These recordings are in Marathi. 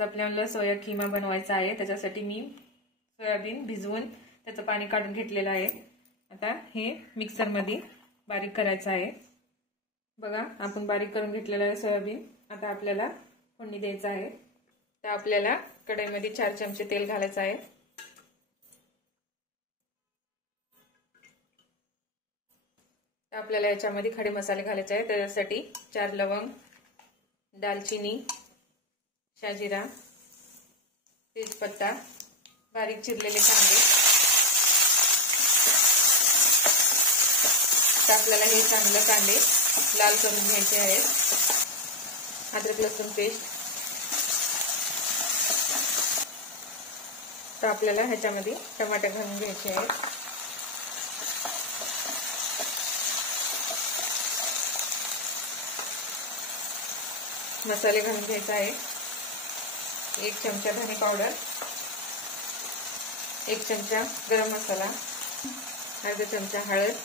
आज आपल्याला सोया किमा बनवायचा आहे। त्याच्यासाठी मी सोयाबीन भिजवून त्याचं पाणी काढून घेतलेलं आहे। आता हे मिक्सर मध्ये बारीक करायचं आहे। बघा आपण बारीक करून घेतलेलं आहे सोयाबीन। आता आपल्याला फोडणी द्यायचं आहे। तर आपल्याला कढईमध्ये 4 चमचे तेल घालायचं आहे। तर आपल्याला याच्यामध्ये खडे मसाले घालायचे आहे। त्यासाठी 4 लवंग, दालचिनी, शाजीरा, तेजपत्ता, बारीक चिरलेले कांदे। तर आपल्याला हे चांगले कांदे लाल करून घ्यायचे आहेत। अद्रक लसूण पेस्ट। तर आपल्याला ह्याच्यामध्ये टमाटे घालून घ्यायचे आहेत। मसाले घालून घ्यायचा आहे। 1 चमचा धने पावडर, 1 चमचा गरम मसाला, अर्धा चमचा हळद,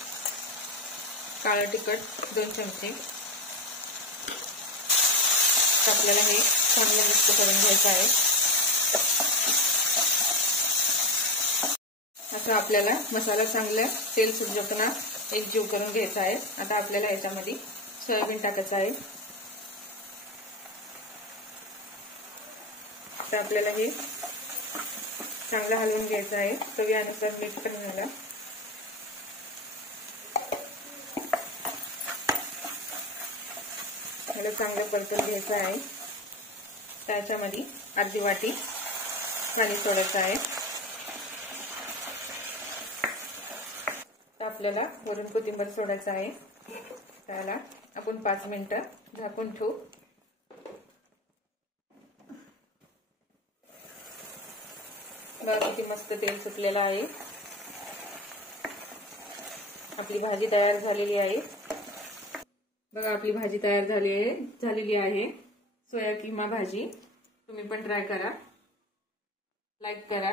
काळं तिखट 2 चमचे। आपल्याला हे चांगले मिक्स करून घ्यायचं आहे। आता आपल्याला मसाला चांगला तेल सुटताना एकजीव करून घ्यायचा आहे। आता आपल्याला याच्यामध्ये सोयाबीन टाकायचं आहे। तर आपल्याला हे चांगलं हलवून घ्यायचं आहे। चवीनुसार मीठ पण घाला। मला चांगलं परतून घ्यायचं आहे। त्याच्यामध्ये अर्धी वाटी पाणी सोडायचं आहे। तर आपल्याला वरून कोथिंबीर सोडायचं आहे। त्याला आपण 5 मिनिटं झाकून ठेवू। बघा किती मस्त तेल सुटलेलं आहे। आपली भाजी तयार झालेली आहे। बघा आपली भाजी तयार झालेली आहे। सोया किमा भाजी तुम्ही पण ट्राय करा, लाईक करा।